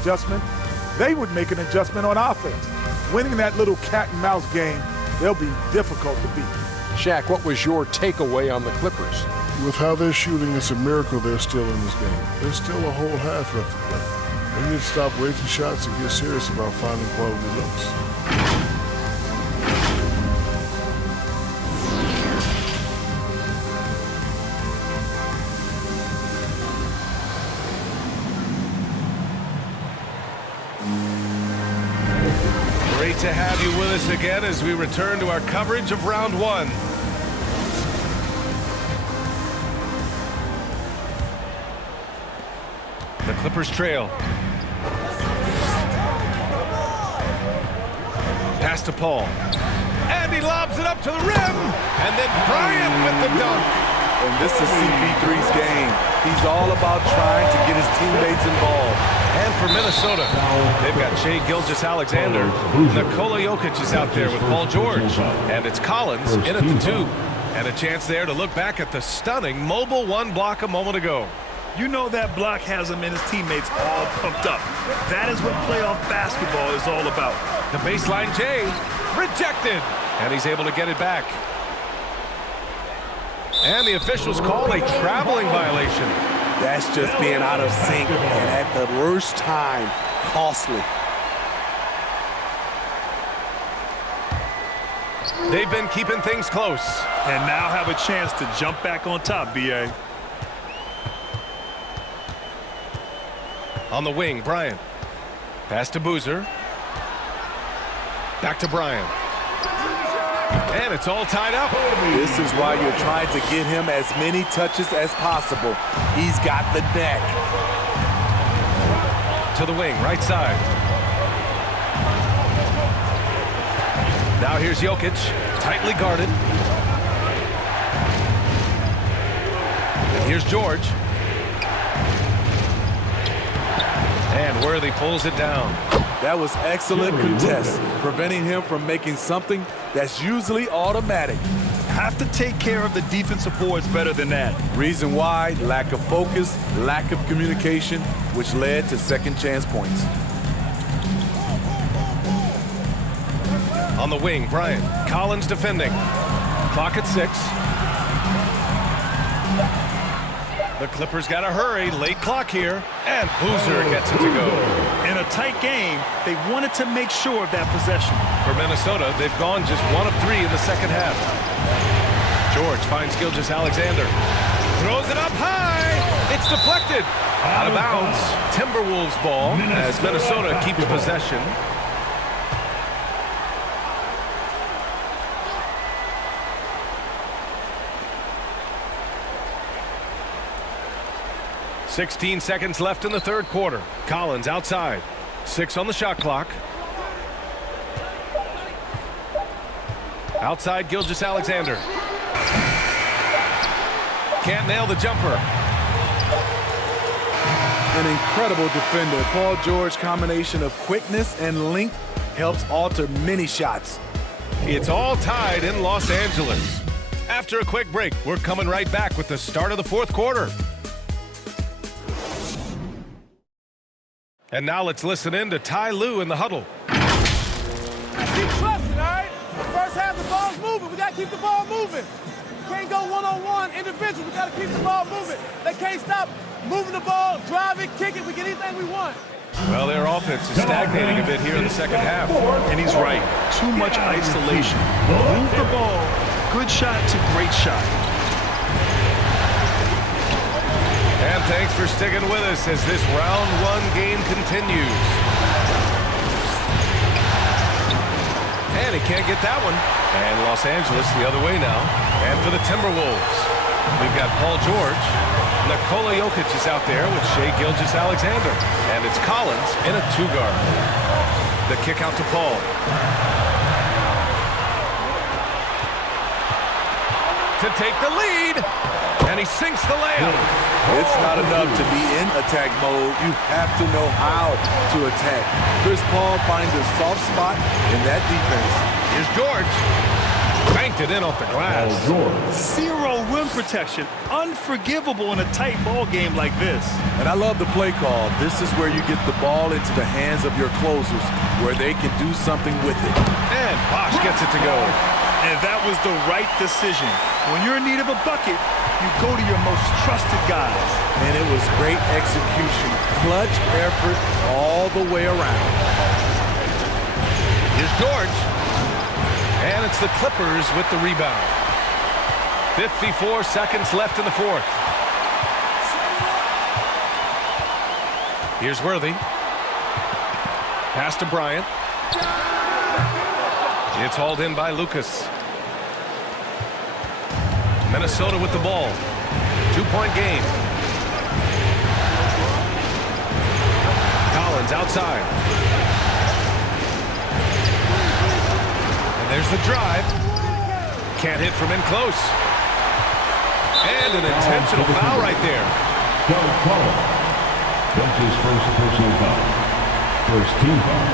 adjustment, they would make an adjustment on offense. Winning that little cat and mouse game, they'll be difficult to beat. Shaq, what was your takeaway on the Clippers? With how they're shooting, it's a miracle they're still in this game. There's still a whole half left to play. They need to stop wasting shots and get serious about finding quality looks. Great to have you with us again as we return to our coverage of round one. The Clippers trail. Pass to Paul. And he lobs it up to the rim. And then Bryant with the dunk. And this is CP3's game. He's all about trying to get his teammates involved. And for Minnesota, they've got Shai Gilgeous-Alexander. Nikola Jokic is out there with Paul George. And it's Collins in at the 2. And a chance there to look back at the stunning mobile one block a moment ago. You know that block has him and his teammates all pumped up. That is what playoff basketball is all about. The baseline J, rejected. And he's able to get it back. And the officials call a traveling violation. That's just being out of sync and at the worst time, costly. They've been keeping things close. And now have a chance to jump back on top, B.A. On the wing, Bryant. Pass to Boozer. Back to Bryant. And it's all tied up. This is why you're trying to get him as many touches as possible. He's got the neck. To the wing, right side. Now here's Jokic, tightly guarded. And here's George. And Worthy pulls it down. That was excellent contest, preventing him from making something that's usually automatic. Have to take care of the defensive boards better than that. Reason why, lack of focus, lack of communication, which led to second chance points. On the wing, Bryant. Collins defending. Clock at 6. The Clippers got to hurry. Late clock here. And Boozer gets it to go. In a tight game, they wanted to make sure of that possession. For Minnesota, they've gone just 1 of 3 in the second half. George finds Gilgeous-Alexander. Throws it up high. It's deflected. Out of bounds. Timberwolves ball as Minnesota keeps possession. .16 seconds left in the third quarter. Collins outside. 6 on the shot clock. Outside Gilgeous-Alexander. Can't nail the jumper. An incredible defender. Paul George combination of quickness and length helps alter many shots. It's all tied in Los Angeles. After a quick break, we're coming right back with the start of the fourth quarter. And now let's listen in to Ty Lue in the huddle. Keep trusting, all right? First half, the ball's moving. We got to keep the ball moving. Can't go one-on-one individual. We got to keep the ball moving. They can't stop moving the ball, drive it, kick it. We get anything we want. Well, their offense is stagnating a bit here in the second half. And he's right. Too much isolation. Move the ball. Good shot to great shot. And thanks for sticking with us as this round one game continues. And he can't get that one. And Los Angeles the other way now. And for the Timberwolves, we've got Paul George. Nikola Jokic is out there with Shai Gilgeous-Alexander. And it's Collins in a 2-guard. The kick out to Paul. To take the lead. And he sinks the layup. It's not enough to be in attack mode. You have to know how to attack. Chris Paul finds a soft spot in that defense. Here's George. Banked it in off the glass. 0 rim protection, unforgivable in a tight ball game like this. And I love the play call. This is where you get the ball into the hands of your closers, where they can do something with it. And Bosch gets it to go. And that was the right decision. When you're in need of a bucket, you go to your most trusted guys. And it was great execution. Clutch effort all the way around. Here's George. And it's the Clippers with the rebound. 54 seconds left in the fourth. Here's Worthy. Pass to Bryant. It's hauled in by Lucas. Minnesota with the ball. 2-point game. Collins outside. And there's the drive. Can't hit from in close. And an intentional foul right there. That's his first personal foul. First team foul.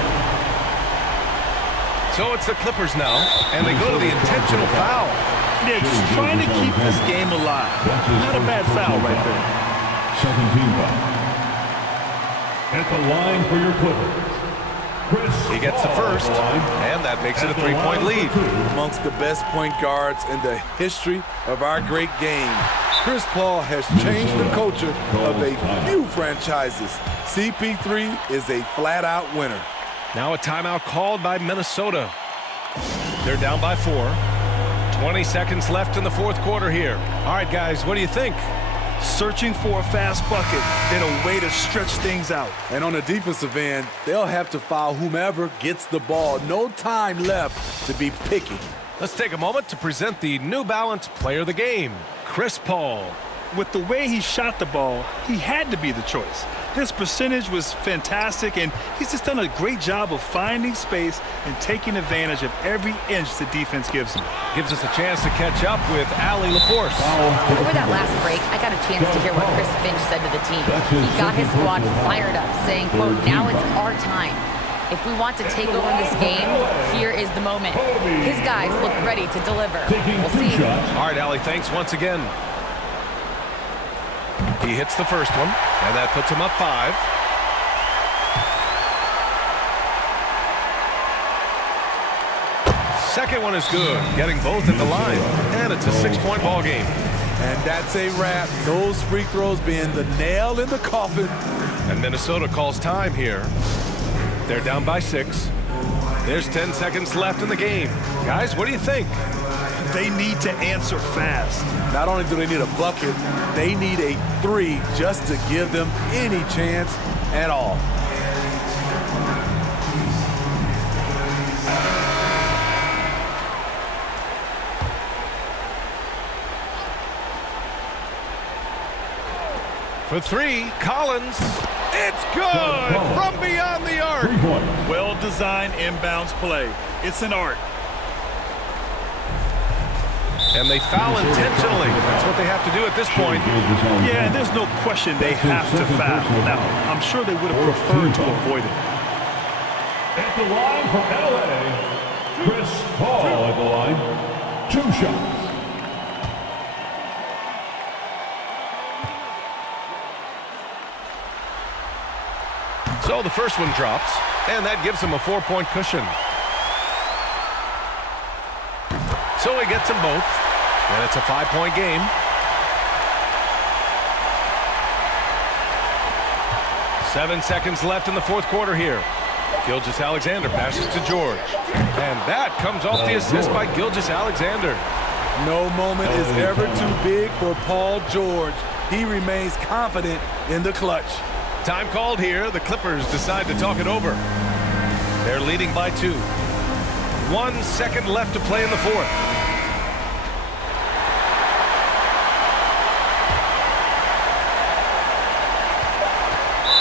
So it's the Clippers now, and they go to the intentional foul. Yeah, just trying to keep this game alive. Not a bad foul right there. Second team foul. At the line for your Clippers. He gets the first, and that makes it a 3-point lead. Amongst the best point guards in the history of our great game. Chris Paul has changed the culture of a few franchises. CP3 is a flat-out winner. Now a timeout called by Minnesota. They're down by 4. 20 seconds left in the fourth quarter here. All right, guys, what do you think? Searching for a fast bucket, then a way to stretch things out. And on the defensive end, they'll have to foul whomever gets the ball. No time left to be picky. Let's take a moment to present the New Balance Player of the Game, Chris Paul. With the way he shot the ball, he had to be the choice. His percentage was fantastic, and he's just done a great job of finding space and taking advantage of every inch the defense gives him. Gives us a chance to catch up with Allie LaForce. Over that last break, I got a chance to hear what Chris Finch said to the team. He got his squad fired up, saying, quote, "Now it's our time. If we want to take over this game, here is the moment." His guys look ready to deliver. We'll see. All right, Allie, thanks once again. He hits the first one, and that puts him up 5. Second one is good, getting both at the line, and it's a 6-point ball game. And that's a wrap. Those free throws being the nail in the coffin. And Minnesota calls time here. They're down by 6. There's 10 seconds left in the game. Guys, what do you think? They need to answer fast. Not only do they need a bucket, they need a 3 just to give them any chance at all. For 3, Collins. It's good from beyond the arc. Well-designed inbounds play. It's an art. And they foul intentionally. That's what they have to do at this point. Yeah, there's no question they have to foul. Now, I'm sure they would have preferred to avoid it. At the line for LA, Chris Paul at the line. 2 shots. So the first one drops, and that gives him a 4-point cushion. So he gets them both, and it's a 5-point game. Seven seconds left in the fourth quarter here. Gilgeous-Alexander passes to George. And that comes off the assist by Gilgeous-Alexander. No moment is ever too big for Paul George. He remains confident in the clutch. Time called here. The Clippers decide to talk it over. They're leading by 2. 1 second left to play in the fourth.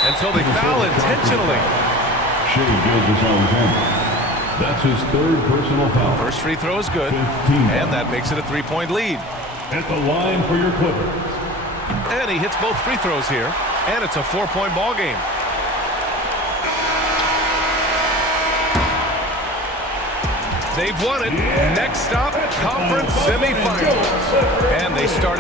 And so they foul intentionally. Shea Gilgeous-Alexander. That's his 3rd personal foul. First free throw is good. 15. And that makes it a 3-point lead. At the line for your Clippers. And he hits both free throws here. And it's a 4-point ball game. They've won it. Next stop, conference semifinals. And they start